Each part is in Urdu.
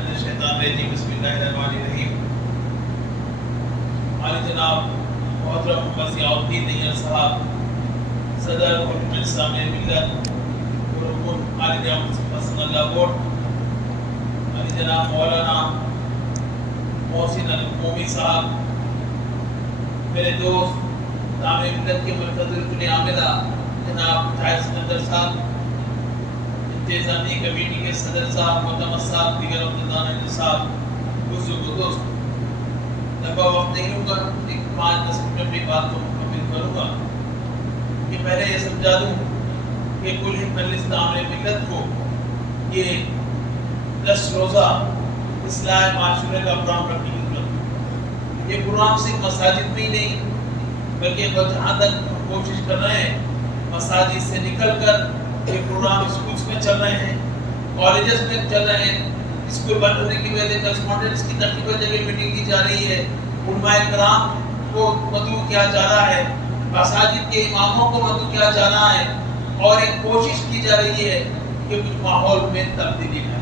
من الشیطان الرجیم بسم اللہ الرحمن الرحیم. عالی جناب محترم محمد ضیاء الدین نیر صاحب صدر حکومت اسلامیہ ملت اور عالی جناب حسن اللہ بورڈ، عالی جناب مولانا محسن القومی صاحب، میرے دوست نام ملت کے مرکز رکن عاملہ جناب طاہر سکندر صاحب، انتظامی کمیٹی کے صدر صاحب معتمد صاحب، دیگر عہدیداران صاحب، بزرگ و دوست، لمبا وقت نہیں لوں گا، ایک 5-10 منٹ میں اپنی بات کو مکمل کروں گا کہ پہلے یہ سمجھا دوں کہ کل حکمت اسلام ملت کو یہ 10 روزہ اصلاح معاشرے کا پروگرام رکھنے کی ضرورت ہے. یہ پروگرام صرف مساجد میں ہی نہیں بلکہ جہاں تک ہم کوشش کر رہے ہیں مساجد سے نکل کر یہ پروگرام اسکولز میں چل رہے ہیں، کالجز میں چل رہے ہیں. اسکول بند ہونے کی وجہ سے کرسپونڈنٹس کی تقریباً جگہ میٹنگ کی جا رہی ہے، علماء کرام کو مدعو کیا جا رہا ہے، مساجد کے اماموں کو مدعو کیا جا رہا ہے، اور ایک کوشش کی جا رہی ہے کہ کچھ ماحول میں تبدیلی آئے.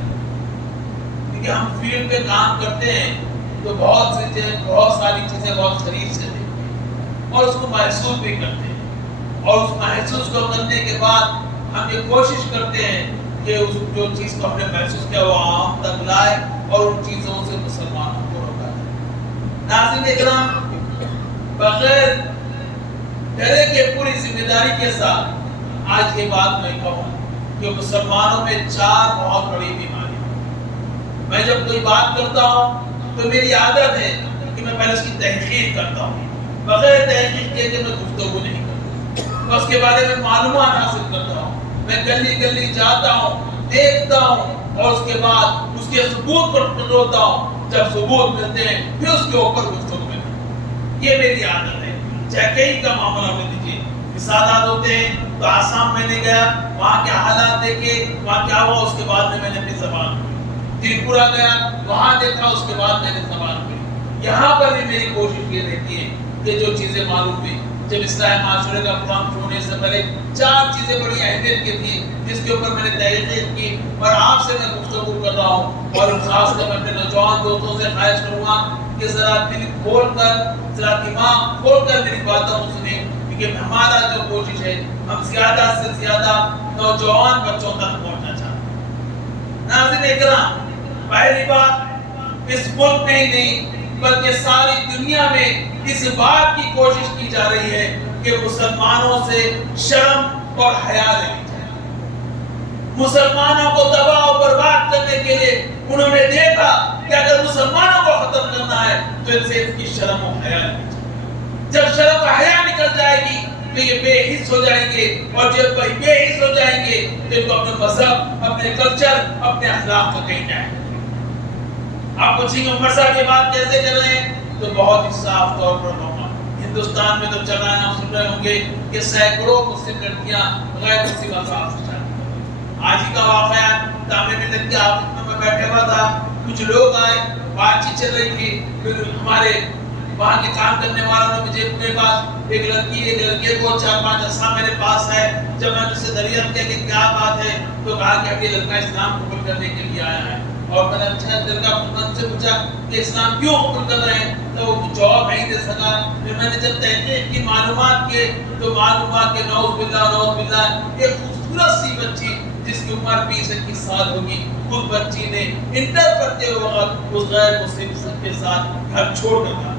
کیونکہ ہم فیلڈ پہ کام کرتے ہیں تو بہت ساری چیزیں بہت قریب سے دیکھتے ہیں اور اس کو محسوس بھی کرتے ہیں، اور اس محسوس کو کرنے کے بعد ہم یہ کوشش کرتے ہیں کہ اس جو چیز کو ہم نے محسوس کیا وہ عام تک لائے اور ان چیزوں سے مسلمانوں کو روکا جائے. ناظرین اکرام، بغیر ڈرے کے پوری ذمہ داری کے ساتھ آج یہ بات میں کہوں کہ مسلمانوں میں 4 بہت بڑی بیماری ہیں. میں جب کوئی بات کرتا ہوں تو میری عادت ہے کہ میں پہلے اس کی تحقیق کرتا ہوں، بغیر تحقیق کے میں گفتگو نہیں کرتا، میں اس کے بارے میں معلومات حاصل کرتا ہوں، میں گلی گلی جاتا ہوں، دیکھتا ہوں، اور اس کے بعد اس کے ثبوت پر ٹٹولتا ہوں. جب ثبوت ملتے ہیں پھر اس کے اوپر گفتگو کرتا ہوں. یہ میری عادت ہے. چاہے کہیں کا معاملہ میں دیجیے، فسادات ہوتے ہیں تو آسام میں نے گیا، وہاں کے حالات دیکھے، وہاں کیا ہوا، اس کے بعد میں نے اپنی زبان پڑھی. تریپورہ گیا، وہاں دیکھا، اس کے بعد میں نے زبان پڑھی. یہاں پر بھی میری کوشش یہ رہتی ہے کہ جو چیزیں معلوم ہوئی، جب اصلاح معاشرے کا پروگرام ہونے سے پہلے 4 چیزیں بڑی اہمیت کی تھی جس کے اوپر میں نے تحقیق کی اور آپ سے میں گفتگو کر رہا ہوں. اور خاص کر میں اپنے نوجوان دوستوں سے خواہش کروں گا کہ ذرا دل کھول کر، ذرا دماغ کھول کر میری باتوں کو سنیں، کیونکہ ہمارا جو کوشش ہے ہم زیادہ سے زیادہ نوجوان بچوں تک پہنچنا چاہتے ہیں. ناظرین اکرام، پہلی بات اس ملک میں ہی نہیں بلکہ ساری دنیا میں اس بات کی کوشش کی جا رہی ہے کہ مسلمانوں سے شرم اور حیا لینی جائے. مسلمانوں کو تباہ و برباد کرنے کے لیے انہوں نے دیکھا کہ اگر مسلمانوں کو ختم کرنا ہے تو ان سے ان کی شرم و حیا لینی چاہیے. جب شرم و حیا نکل جائے گی تو یہ بے حس ہو جائیں گے، اور جب بے حس ہو جائیں گے تو ان کو اپنے مذہب، اپنے کلچر، اپنے اخلاق کو کہیں جائیں. آپ پوچھیں گے عمر صاحب یہ بات کیسے کر رہے ہیں؟ تو بہت ہی صاف طور پر کہوں گا. ہندوستان میں تو چل رہا ہے، آپ سن رہے ہوں گے کہ سینکڑوں مسلم لڑکیاں غیر مسلم افراد سے شادی کرتی ہیں. آج ہی کا واقعہ جامع ملت کے آفس میں بیٹھا ہوا تھا، کچھ لوگ آئے، بات چیت چل رہی تھی، پھر ہمارے وہاں کے کام کرنے والوں نے مجھے اپنے پاس ایک لڑکے کو 4-5 عرصہ میرے پاس ہے. جب میں اس سے دریافت کیا کہ کیا بات ہے تو کہا کہ یہ لڑکا اسلام قبول کرنے کے لیے آیا ہے. اور میں نے اچھا دل کا من سے پوچھا کہ اسلام کیوں قبول کر رہے ہیں، تو وہ جواب نہیں دے سکا. پھر میں نے جب تحقیق کی، معلومات کے، تو معلوم ہوا کہ نعوذ باللہ ایک خوبصورت سی بچی جس کی عمر 20-21 سال ہوگی، اس بچی نے انٹر پڑھتے وقت اس غیر مسلم کے ساتھ گھر چھوڑ کر گیا.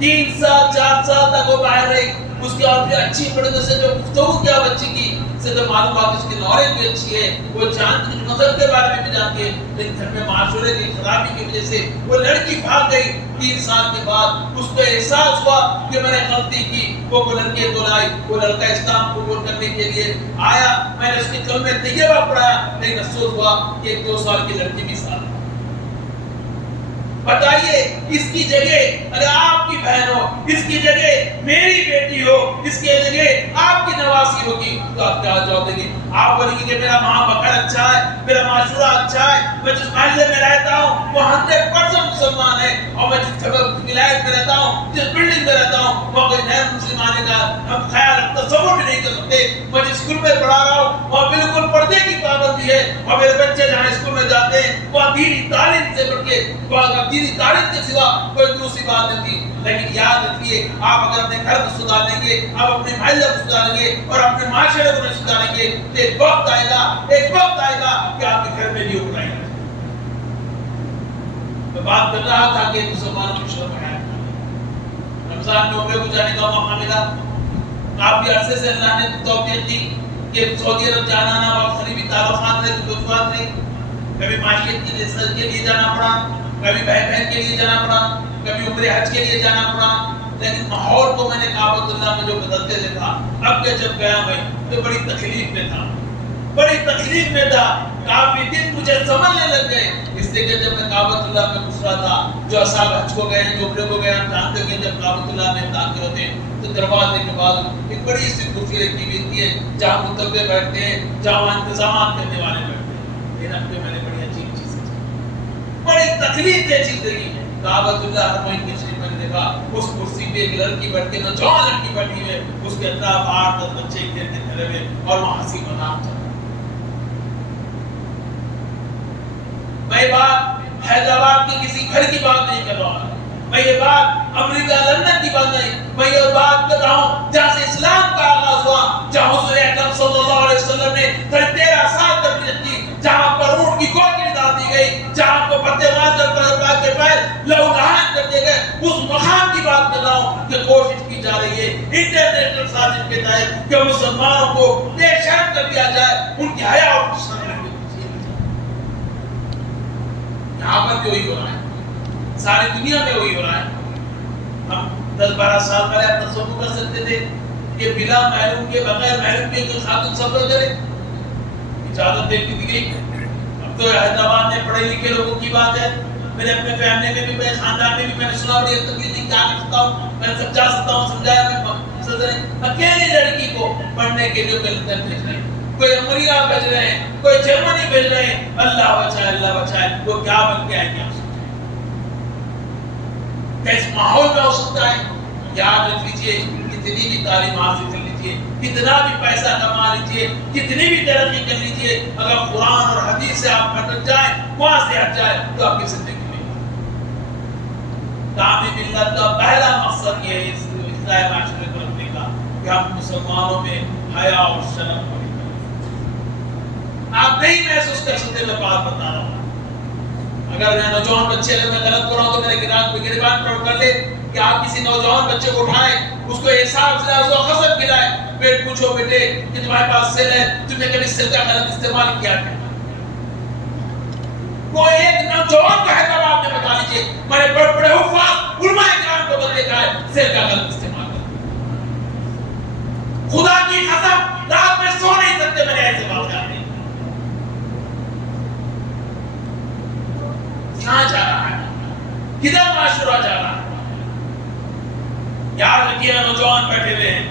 3 سال 4 سال تک وہ باہر رہی. اس کے اور بھی اچھی پڑھنے سے جو گفتگو کیا بچی کی سے تو معلوم ہوا کہ اس کی نالج بھی اچھی ہے، وہ جانتی ہے، مذہب کے بارے میں بھی جانتی ہے. لیکن گھر میں معاشرے کی خرابی کی وجہ سے وہ لڑکی بھاگ گئی. 3 سال کے بعد اس کو احساس ہوا کہ میں نے غلطی کی. وہ لڑکے کو لائی، وہ لڑکا اسلام قبول کرنے کے لیے آیا. میں نے اس کی کلمہ طیبہ پڑھایا، لیکن افسوس ہوا کہ 2 سال کی لڑکی بھی ساتھ. بتائیے اس کی جگہ اگر آپ کی بہن ہو، اس کی جگہ میری بیٹی ہو، اس کی جگہ آپ کی نواسی ہوگی تو آپ کیا جواب دیں گے؟ آپ بولیں گے کہ میرا ماں بکر اچھا ہے، میرا معاشرہ اچھا ہے، میں جس محلے میں رہتا ہوں وہ 100% مسلمان ہے، اور میں جس ولایت میں رہتا ہوں، جس بلڈنگ میں رہتا ہوں وہ کوئی غیر مسلم آنے کا ہم خیال تصور بھی نہیں کر سکتے. میں جس اسکول میں پڑھا رہا ہوں وہاں بالکل پردے کی پابندی ہے، اور میرے بچے جہاں اسکول میں جاتے ہیں وہ دینی تعلیم کے سوا کوئی دوسری بات نہیں تھی. لیکن یاد رکھیے آپ اگر اپنے گھر کو سدھاریں گے, آپ اپنے محلے کو سدھاریں گے اور اپنے معاشرے کو سدھاریں گے تو ایک وقت آئے گا کہ آپ کے گھر میں بھی اٹھائیں گے. میں بات کر رہا تھا کہ مسلمانوں کی شرم ہے. رمضان میں عمرے کو جانے کا موقع ملا, کافی عرصے سے اللہ نے توفیق دی کہ سعودی عرب جانا نہ وقت قریبی تعلقات رہے تو وجوہات رہی, کبھی معیشت کے لیے جانا پڑا, کبھی بہن کے لیے جانا پڑا, کبھی عمرے حج کے لیے جانا پڑا. لیکن ماحول تو میں نے کعبۃ اللہ میں جو بدلتے دیکھا, اب کہ جب گیا میں تو بڑی تکلیف میں تھا. کافی دن مجھے سمجھنے لگ گئے, اس لیے کہ جب میں کعبۃ اللہ میں گزرا تھا, جو اصحاب حج کو گئے جو عمرے کو گئے, ہم جانتے ہیں جب کعبۃ اللہ میں داخل ہوتے ہیں تو دروازے کے بعد ایک بڑی سی کرسی رکھی ہوئی ہے جہاں متوجہ بیٹھتے ہیں, جہاں انتظامات کرنے والے بیٹھتے ہیں. لیکن اب میں نے بڑی عجیب چیز سیکھی, بڑی تکلیف دہ چیز دیکھی. کعبۃ اللہ حرمین کی شریف میں نے دیکھا اس کرسی پہ ایک لڑکی بیٹھ کے, نوجوان لڑکی بیٹھی ہے, اس کے اطراف 8-10 بچے کھیل کے کھڑے ہوئے اور وہاں ہنسی مذاق چل رہا. میں یہ بات حیدرآباد کی کسی گھر کی بات نہیں کر رہا, میں یہ بات امریکہ لندن کی بات نہیں, میں یہ بات کر رہا ہوں جہاں سے اسلام کا آغاز ہوا, جہاں حضور اکرم صلی اللہ علیہ وسلم نے 13 سال تبلیغ کی, جہاں پر اونٹ کی کوکری ڈال دی گئی, جہاں کو پتے مار کر کے پیر لہو لہان کر دیے گئے, اس مقام کی بات کر رہا ہوں کہ کوشش کی جا رہی ہے انٹرنیشنل سازش کے تحت کہ مسلمانوں کو بے شرم کر دیا جائے, ان کی حیا اور شرم یہاں پر جو ہی ہو رہا ہے, ساری دنیا میں وہی ہو رہا ہے. ہم 10-12 سال پہلے آپ تصور کر سکتے تھے کہ بلا محرم کے, بغیر محرم کے کوئی خاتون سفر کرے, اجازت دے دی گئی. اب تو حیدرآباد میں پڑھے لکھے لوگوں کی بات ہے, میرے اپنے فیملی میں بھی, میرے خاندان میں بھی میں نے سنا بڑی تکلیف کیا کر سکتا ہوں, میں سمجھا سکتا ہوں, سمجھایا. میں صدر اکیلی لڑکی کو پڑھنے کے لیے لندن بھیج رہے ہیں, کوئی امریکہ بھیج رہے ہیں, کوئی جرمنی بھیج رہے ہیں. اللہ بچائے وہ کیا بن کے آئیں گے, کیس ماحول میں ہو سکتا ہے. یاد رکھ لیجیے, کتنی بھی تعلیم حاصل کر لیجیے, کتنا بھی پیسہ کما لیجیے, کتنی بھی ترقی کر لیجیے, اگر قرآن اور حدیث سے آپ ہٹ جائیں, وہاں سے ہٹ جائیں تو آپ کی زندگی میں تعمیر ملت کا پہلا مقصد یہ ہے اصلاح معاشرے کو رکھنے کا کہ ہم مسلمانوں میں حیا اور شرم کو. آپ نہیں محسوس کر سکتے, میں بات بتا رہا ہوں. اگر میں نوجوان بچے اگر میں غلط کر رہا ہوں تو میرے گربان پر کر لے کہ آپ کسی نوجوان بچے کو اٹھائیں, اس کو احساس سے اس کو خسب کھلائیں, بیٹ پوچھو بیٹے کہ تمہارے پاس سل ہے, تم نے کبھی سل کا غلط استعمال کیا ہے؟ کوئی ایک نوجوان کا حیدرآباد میں بتا لیجیے, میں نے بڑے بڑے حفاظ علماء کرام کو دیکھا ہے سل کا غلط استعمال کرتے. خدا کی قسم رات میں سو نہیں سکتے میرے ایسے واقعات. کہاں جا رہا ہے, کدھر معاشرہ جا رہا ہے؟ یاد رکھیے نوجوان بیٹھے ہوئے ہیں,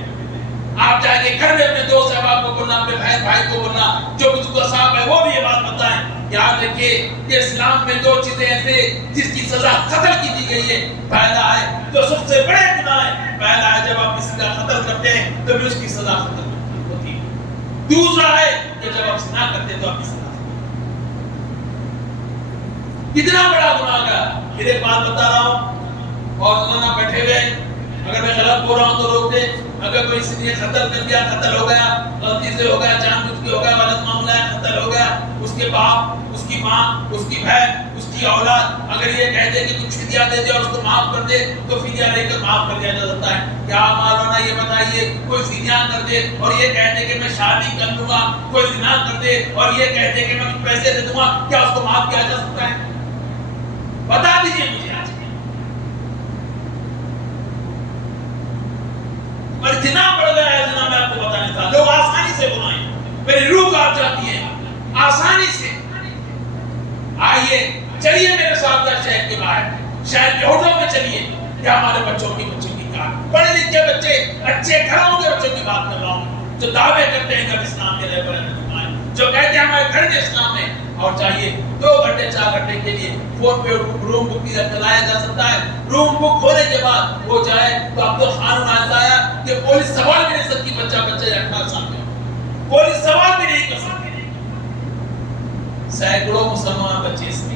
آپ جا کے گھر میں اپنے دوست احباب کو بولنا, اپنے بہن بھائی کو بولنا, جو بزرگ صاحب ہے وہ بھی یہ بات بتائیں. یاد رکھیے کہ اسلام میں 2 چیزیں ایسے جس کی سزا قتل کی دی گئی ہے. پہلا ہے جو سب سے بڑے گناہ ہے, پہلا ہے جب آپ کسی کا قتل کرتے ہیں تو بھی اس کی سزا قتل ہوتی ہے. دوسرا ہے کہ جب آپ زنا کرتے ہیں تو آپ کی سزا. کتنا بڑا گناہ ہے. پھر ایک بات بتا رہا ہوں, اور مولانا بیٹھے ہوئے, اگر میں غلط بول رہا ہوں تو روک دے. اگر کوئی کسی نے قتل کر دیا, قتل ہو گیا, غلطی سے ہو گیا, جان بوجھ کے ہو گیا, غلط معاملہ ہے, قتل ہو گیا, اس کے باپ, اس کی ماں, اس کی بہن, اس کی اولاد اگر یہ کہہ دے کہ کچھ فدیہ دے دے اور اس کو معاف کر دے تو فدیہ لے کر معاف کر دیا جاتا ہے. کیا مولانا یہ بتائیے, کوئی زنا کر دے اور یہ کہہ دے کہ میں شادی کر لوں گا, کوئی زنا کر دے اور یہ کہہ دے کہ میں پیسے دے دوں گا, کیا اس کو معاف کیا جا سکتا ہے؟ بتا دیجئے مجھے. آج اور اتنا بڑھ گیا ہے جناب, میں آپ کو بتانے تھا, لوگ آسانی سے گناہیں, میری روح کانپ جاتی ہے آسانی سے. آئیے چلیے میرے ساتھ شہر کے باہر, شہر کے ہوٹل میں چلیے, کیا ہمارے بچوں کی کار, پڑھے لکھے بچے, اچھے گھروں کے بچوں کی بات کر رہا ہوں, جو دعوے کرتے ہیں کہ اسلام کے رہبر ہیں, جو کہتے ہیں ہمارے گھر کے اسلام ہے, اور چاہیے 2 گھنٹے 4 گھنٹے کے لیے فون پہ روم بک کرایا جا سکتا ہے. روم بک ہونے کے بعد وہ جائے تو اب تو قانون ایسا آیا کہ پولیس سوال بھی نہیں سکتی, بچہ 18 سال میں پولیس سوال بھی نہیں کر سکتی. سینکڑوں مسلمان بچے اس میں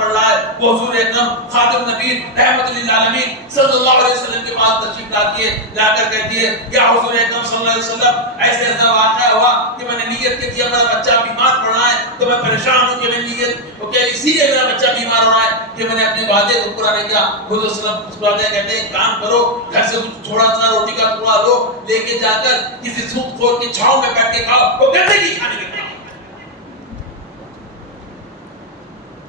پڑھ رہا ہے وہ حضور اکرم خاتم نبی رحمت للعالمین صلی اللہ علیہ وسلم کے پاس تشریف لاتی ہے، لا کر کہتی ہے یا حضور اکرم صلی اللہ علیہ وسلم ایسے ایسا واقعہ ہوا کہ میں نے نیت کی تھی میرا بچہ بیمار پڑ رہا ہے تو میں پریشان ہوں کہ میں نیت اوکے اسی لیے میرا بچہ بیمار ہو رہا ہے کہ میں نے اپنے وعدے کو پورا نہیں کیا. حضور صلی اللہ علیہ وسلم کہتے ہیں کام کرو گھر سے تھوڑا سا روٹی کا ٹکڑا لو لے کے جا کر کسی سود خور کی چھاؤں میں بیٹھ کے کھاؤ وہ گندے کی کھانے کے کھاؤ.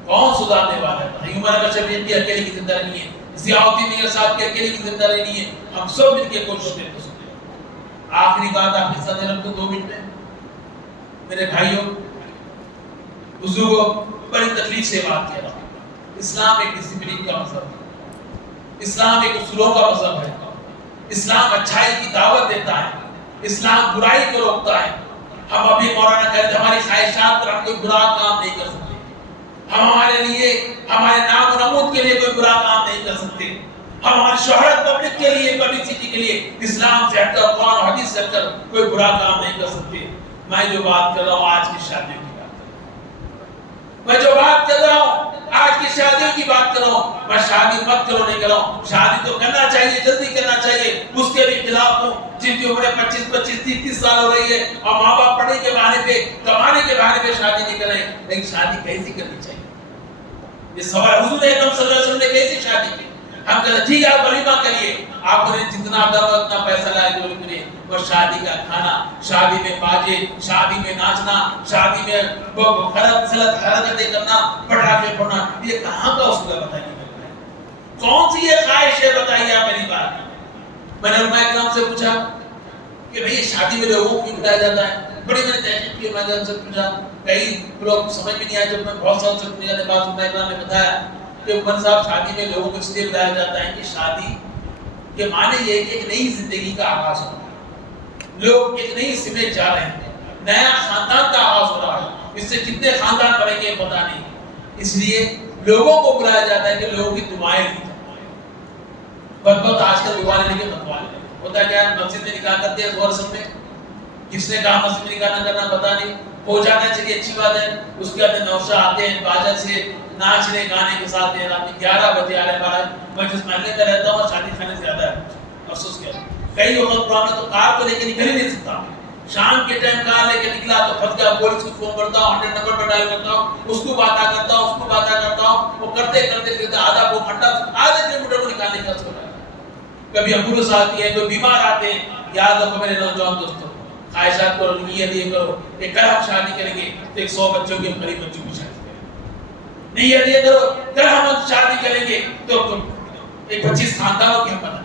کون سدھارنے والا ہے؟ عمر بشیر کی اکیلے کی ذمہ داری نہیں ہے، ضیاء الدین نیر صاحب کی اکیلے کی ذمہ داری نہیں ہے، ہم سب مل کے کوشش کریں. آخری بات آپ کے ساتھ رکھ دو 2 منٹ میں. میرے بھائیوں بزرگوں بڑی تکلیف سے بات کیا رہا ہوں. اسلام ایک ڈسپلن کا مذہب ہے، اسلام ایک اصولوں کا مذہب ہے، اسلام اچھائی کی دعوت دیتا ہے، اسلام برائی کو روکتا ہے. ہم ابھی مولانا کہتے ہماری خواہشات پر ہم کوئی برا کام نہیں کر سکتے، ہم ہمارے لیے ہمارے نام و نمود کے لیے کوئی برا کام نہیں کر سکتے، ہم ہماری شہرت پبلک کے لیے پبلسٹی کے لیے اسلام سے ہٹ کر قرآن و حدیث سے ہٹ کر کوئی برا کام نہیں کر سکتے. میں جو بات کر رہا ہوں آج کی شادیوں کی بات کر رہا ہوں، میں جو بات کر رہا ہوں آج کی شادیوں کی بات کر رہا ہوں. میں شادی مت کرو نہیں کر رہا ہوں، شادی تو کرنا چاہیے، جلدی کرنا چاہیے، اس کے بھی خلاف ہوں جن کی عمریں 25 30 سال ہو رہی ہے اور ماں باپ پڑھنے کے بہانے پہ کمانے کے بہانے پہ شادی نہیں کریں. لیکن شادی کیسی کرنی چاہیے؟ یہ سوال حضور اکرم صلی اللہ علیہ وسلم نے کیسی شادی کی؟ ہم کہتے ہیں ٹھیک ہے آپ ولیمہ کریے، آپ نے جتنا دم اتنا پیسہ لائے جو کرے، اور شادی کا کھانا، شادی میں باجے، شادی میں ناچنا، شادی میں حرکتیں کرنا، پٹاخے پھوڑنا، یہ کہاں کا اصول ہے بتائیے؟ کون سی یہ خواہش ہے بتائیے آپ میری بات. میں نے علماء کرام سے پوچھا کہ بھئی شادی میں لوگوں کو کیوں بلایا جاتا ہے؟ بڑی میں نے تحقیق کی، میں نے ان سے پوچھا، کئی لوگ سمجھ میں نہیں آیا. جب میں بہت سال سے پوچھنے کے بعد علماء کرام نے بتایا کہ عمر صاحب شادی میں لوگوں کو اس لیے بلایا جاتا ہے کہ شادی کے معنی یہ ہے کہ ایک نئی زندگی کا آغاز ہو رہا ہے، لوگ ایک نئی سمت جا رہے ہیں، نیا خاندان کا آغاز ہو رہا ہے. اس سے کتنے خاندان بڑھیں گے پتہ نہیں، اس لیے لوگوں کو بلایا جاتا ہے کہ لوگوں کی دعائیں لی جائیں. بہت آج کل دعا لینے کے متوا لے ہوتا کیا ہے، مسجد میں نکاح کرتے ہیں زور سب میں، کس نے کہا مسجد میں نکاح نہ کرنا پتہ نہیں، ہو جانا چلیے اچھی بات ہے. اس کے بعد نوشہ آتے ہیں باجت سے ناچنے گانے کے ساتھ ہیں، رات 11 بجے آ رہے ہیں. میں جس محلے میں رہتا ہوں شادی خانے زیادہ ہے، افسوس کیا کئی وقت پرانا تو کار تو لے کے نکل ہی نہیں سکتا. شام کے ٹائم کار لے کے نکلا تو پھنس گیا، پولیس کو فون کرتا ہوں، 100 نمبر پہ ڈائل کرتا ہوں، اس کو باتیں کرتا ہوں، اس کو باتیں کرتا ہوں، وہ کرتے کرتے آدھا کلو میٹر کو نکالنے کا سوچا. کبھی امبولینس آتی ہے، کوئی بیمار آتے ہیں. یاد رکھو میرے نوجوان دوستوں، خواہشات کو نیت یہ کرو کہ کل ہم شادی کریں گے تو 100 بچوں کی، ہم غریب بچوں کی شادی کریں گے. نیت یہ کرو کل ہم شادی کریں گے تو 25 خاندانوں کی ہم بنا.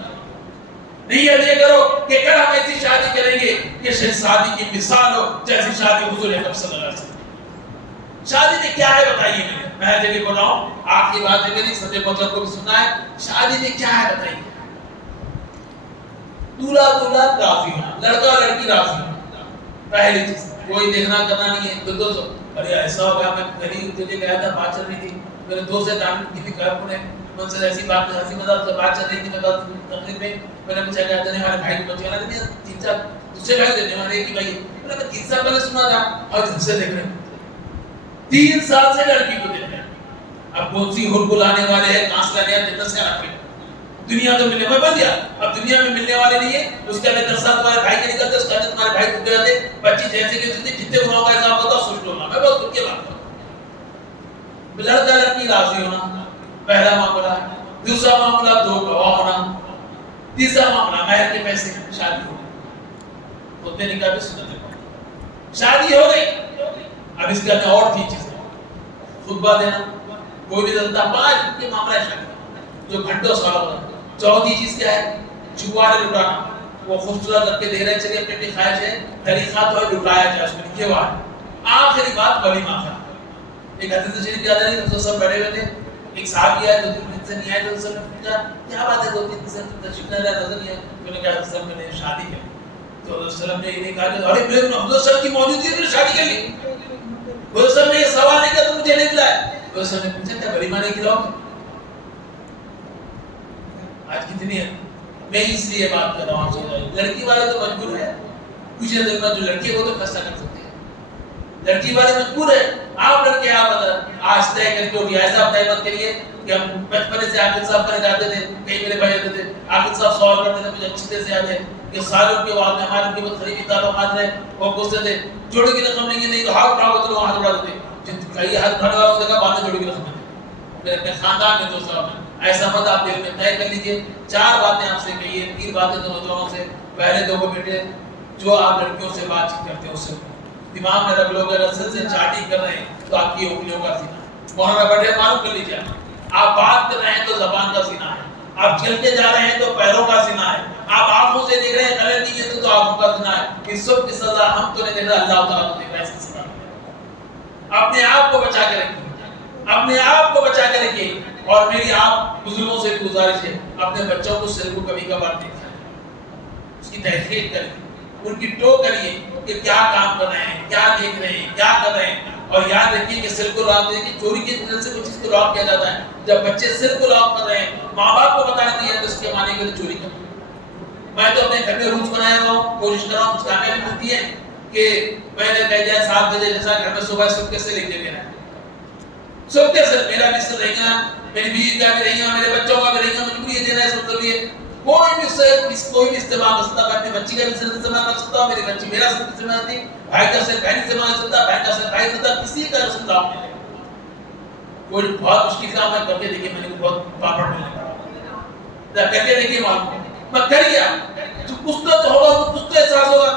نیت یہ کرو کہ کل ہم ایسی شادی کریں گے کہ شادی کی مثال ہو جیسی شادی حضور اکرم صلی اللہ علیہ وسلم. شادی میں کیا ہے بتائیے؟ میں ہر جگہ بول رہا ہوں، آخری بات ہے میری، سچے پہنچا کو بھی سننا ہے. شادی میں کیا ہے بتائیے؟ دولہا دولہا راضی ہونا، لڑکا لڑکی راضی ہونا، پہلی چیز. کوئی دیکھنا کرنا نہیں ہے. دوستو ارے ایسا ہو گیا، میں کہیں تجھے گیا تھا، بات چل رہی تھی، میرے دوست سے تعلق کی بھی کار نے ان سے ایسی بات ہنسی مذاق سے بات چل رہی تھی. تقریب میں نے پوچھا کہتے ہیں ہمارے بھائی کو بچے والا نہیں، 3 سال دوسرے بھائی دیتے ہمارے ایک ہی بھائی. میں نے 3 سال پہلے سنا تھا اور جب سے دیکھ رہے ہیں 3 سال سے لڑکی کو دیکھ رہے ہیں. اب کون سی ہر بلانے والے ہیں، کانس لانے ہیں، جنت سے آ کے دنیا تو ملنے میں بن گیا. اب دنیا میں ملنے والے نہیں ہے. اس کے اندر 10 سال تمہارے بھائی کے نکلتے، اس کے اندر تمہارے بھائی ٹوٹ جاتے. بچی جیسے کہ جتنے گناہوں کا حساب ہوتا سوچ لو نا. میں بہت دکھ کے بات کروں. لڑکا لڑکی راضی ہونا پہلا معاملہ. دوسرا معاملہ 2 گواہ ہونا. تیسرا معاملہ مہر کے پیسے. شادی ہو گئی، خطبے نکاح بھی سنت ہے، شادی ہو گئی. اب اس کے اندر اور 3 چیزیں، خطبہ دینا، کوئی بھی دلتا 5 کے معاملہ ہے شادی جو گھنٹوں سال ہوتا ہے. چوتھی چیز کیا ہے؟ چوارے لٹانا. وہ خوبصورت کر کے دے رہے چلیے اپنی خواہش ہے، طریقہ تو ہے لٹایا جائے، اس میں لکھے ہوا ہے. آخری بات ولیمہ کا. ایک حدیث شریف یاد نہیں، تو سب بیٹھے ہوئے تھے، ایک صحابی آئے 2-3 دن سے نہیں آئے، تو سب نے پوچھا کیا بات ہے 2-3 دن سے تشریف نہ لایا، نظر نہیں آیا. میں نے کہا سر میں نے شادی کی. تو حضرت صلی اللہ علیہ وسلم نے یہ نہیں کہا کہ ارے میرے حضرت صلی کی موجودگی میں شادی کر لی. حضرت صلی نے یہ سوال نہیں کیا تو مجھے نہیں بلایا. حضرت صلی نے پوچھا کیا ولیمہ نہیں کھلاؤ گے؟ آج کتنی ہے. میں اس لیے بات کر رہا ہوں، لڑکی والے تو مجبور ہے. کچھ جو لڑکی ہے وہ تو فیصلہ کر سکتے ہیں. لڑکی والے مجبور ہے، آپ لڑکے آپ آج طے کر کے ہوگی ایسا طے مت کریے کہ ہم بچپن سے عاقل صاحب کرنے جاتے تھے، کئی میرے بھائی ہوتے تھے عاقل صاحب سوال کرتے تھے، مجھے اچھی طرح سے یاد ہے کہ سالوں کے بعد میں ہمارے کے قریبی تعلقات رہے، وہ پوچھتے تھے جوڑے کی رقم لیں گے، نہیں تو ہاتھ اٹھاؤ گے تو ہاتھ اٹھا دیتے، کئی ہاتھ کھڑے والوں نے کہا بعد میں جوڑے کی رقم دیں، میرے اپنے خاندان میں دوستوں میں ایسا مت آپ دل میں طے کر لیجیے. 4 باتیں آپ سے کہیے، 3 باتیں تو نوجوانوں سے. پہلے 2 کو بیٹے جو آپ لڑکیوں سے بات چیت کرتے ہیں اس سے دماغ میں رکھ لو، اگر اصل سے چاٹنگ کر رہے ہیں تو آپ کی انگلیوں کا سینہ مولانا بیٹھے معلوم کر لیجیے. آپ بات کر رہے ہیں تو زبان کا سینہ ہے، آپ چلتے جا رہے ہیں تو پیروں کا سینہ ہے، آپ آنکھوں سے دیکھ رہے ہیں غلط نہیں ہے تو آنکھوں کا سینہ ہے. اس سب کی سزا ہم تو نہیں دیکھ رہے، اللہ تعالیٰ کو دیکھ رہا ہے. اس کی سزا اپنے آپ کو بچا کے رکھیے، اپنے آپ کو بچا کے رکھیے. اور میری آپ بزرگوں سے گزارش ہے، اپنے بچوں کو سر کو کبھی کبھار دیکھیں، اس کی تحقیق کریں، ان کی ٹو کریے کہ کیا کام کر رہے ہیں، کیا دیکھ رہے ہیں، کیا کر رہے ہیں. اور یاد رکھیے کہ سر کو لاک دے کہ چوری کی وجہ سے کوئی چیز کو لاک کیا جاتا ہے. جب بچے سر کو لاک کر رہے ہیں، ماں باپ کو بتانے دیا تو اس کے معنی کہ چوری کر. میں تو اپنے گھر میں رولز بنایا ہوں، کوشش کر رہا ہوں، کامیابی ملتی ہے کہ میں نے کہہ دیا 7 بجے جیسا گھر میں صبح سب کے سے لے کے گیا، سب کے سے میرا بھی سر رہے گا، میری بیوی کا بھی رہے گا، میرے بچوں کا بھی رہے گا. مجبوری یہ دینا ہے اس مطلب یہ کوئی بھی استعمال کر سکتا. میں اپنی بچی کا بھی سر استعمال کر سکتا ہوں، میری بچی میرا سر استعمال کرتی، بھائی کا سر بہن استعمال کر سکتا، بہن کا سر بھائی سکتا، کسی کا سر استعمال نہیں. کوئی بہت مشکل کام ہے، کر کے دیکھیے، میں نے بہت پاپڑ ملنے کا کر کے دیکھیے، معلوم میں کر گیا تو کچھ تو ہوگا، کچھ تو احساس ہوگا.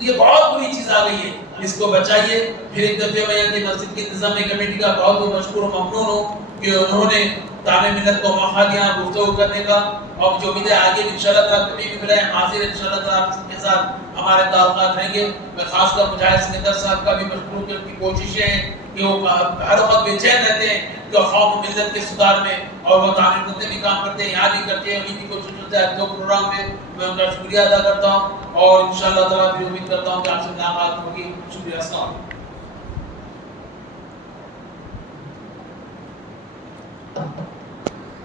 یہ بہت بری چیز آ گئی ہے، اس کو بچائیے. پھر ایک دفعہ میں اپنی مسجد کی انتظامیہ کمیٹی کا بہت مشکور و ممنون ہوں کہ انہوں نے تانے ملت کو موقع دیا گفتگو کرنے کا. اور جو امید ہے آگے بھی انشاءاللہ تعالیٰ کبھی بھی ملے حاضر انشاءاللہ تعالیٰ آپ کے ساتھ ہمارے تعلقات رہیں گے. میں خاص کر مجاہد سکندر صاحب کا بھی مشکور کی ان کی کوششیں ہیں کہ وہ ہر وقت بے چین رہتے ہیں جو قوم و ملت کے صدار میں، اور وہ تعمیر کرتے بھی کام کرتے ہیں، یہاں بھی کرتے ہیں. انہیں کی کوشش ہوتا ہے 2 پروگرام میں میں ان کا شکریہ ادا کرتا ہوں، اور انشاءاللہ تعالیٰ بھی امید کرتا ہوں کہ آپ سے ملاقات ہوگی. شکریہ. السلام علیکم.